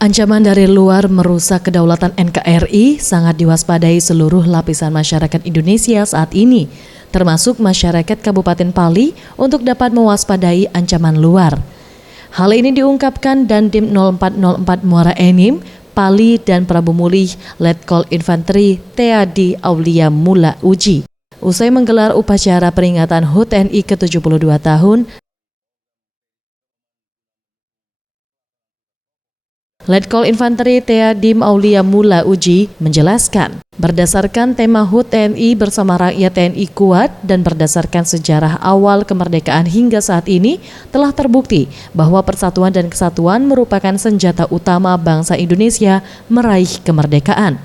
Ancaman dari luar merusak kedaulatan NKRI sangat diwaspadai seluruh lapisan masyarakat Indonesia saat ini, termasuk masyarakat Kabupaten Pali untuk dapat mewaspadai ancaman luar. Hal ini diungkapkan Dandim 0404 Muara Enim, Pali dan Prabu Mulih Letkol Infanteri Teadi Aulia Mula Uji. Usai menggelar upacara peringatan HUT TNI ke-72 tahun, Letkol Infanteri Teadim Aulia Mula Uji menjelaskan, berdasarkan tema HUT TNI bersama rakyat TNI kuat dan berdasarkan sejarah awal kemerdekaan hingga saat ini, telah terbukti bahwa persatuan dan kesatuan merupakan senjata utama bangsa Indonesia meraih kemerdekaan.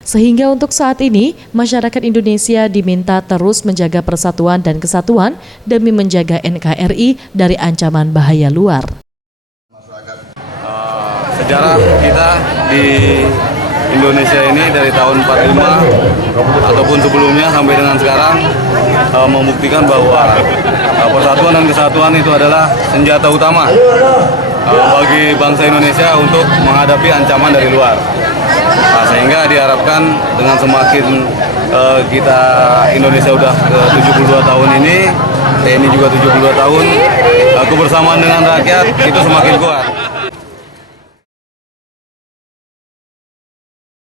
Sehingga untuk saat ini, masyarakat Indonesia diminta terus menjaga persatuan dan kesatuan demi menjaga NKRI dari ancaman bahaya luar. Sejarah kita di Indonesia ini dari tahun 45 ataupun sebelumnya sampai dengan sekarang membuktikan bahwa persatuan dan kesatuan itu adalah senjata utama bagi bangsa Indonesia untuk menghadapi ancaman dari luar. Nah, sehingga diharapkan dengan semakin kita Indonesia udah ke 72 tahun ini, TNI juga 72 tahun, kebersamaan dengan rakyat itu semakin kuat.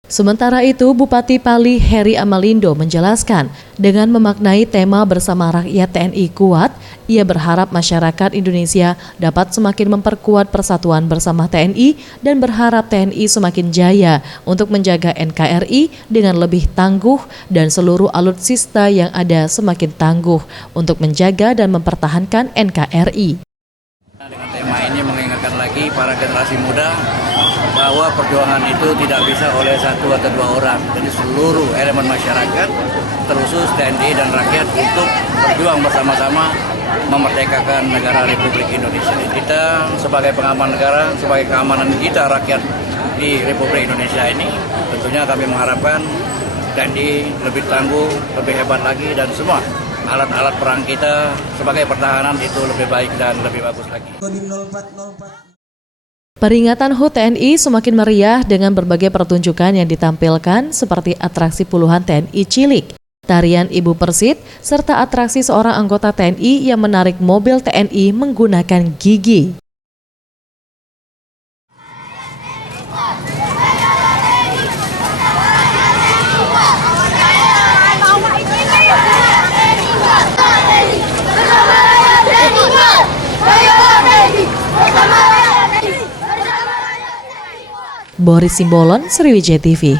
Sementara itu, Bupati Pali Heri Amalindo menjelaskan, dengan memaknai tema bersama rakyat TNI kuat, ia berharap masyarakat Indonesia dapat semakin memperkuat persatuan bersama TNI dan berharap TNI semakin jaya untuk menjaga NKRI dengan lebih tangguh dan seluruh alutsista yang ada semakin tangguh untuk menjaga dan mempertahankan NKRI. Dengan tema ini mengingatkan lagi para generasi muda bahwa perjuangan itu tidak bisa oleh satu atau dua orang. Jadi seluruh elemen masyarakat, terkhusus TNI dan rakyat untuk berjuang bersama-sama memerdekakan negara Republik Indonesia. Kita sebagai pengaman negara, sebagai keamanan kita rakyat di Republik Indonesia ini, tentunya kami mengharapkan TNI lebih tangguh, lebih hebat lagi, dan semua alat-alat perang kita sebagai pertahanan itu lebih baik dan lebih bagus lagi. Peringatan HUT TNI semakin meriah dengan berbagai pertunjukan yang ditampilkan seperti atraksi puluhan TNI cilik, tarian Ibu Persit, serta atraksi seorang anggota TNI yang menarik mobil TNI menggunakan gigi. Boris Simbolon, Sriwijaya TV.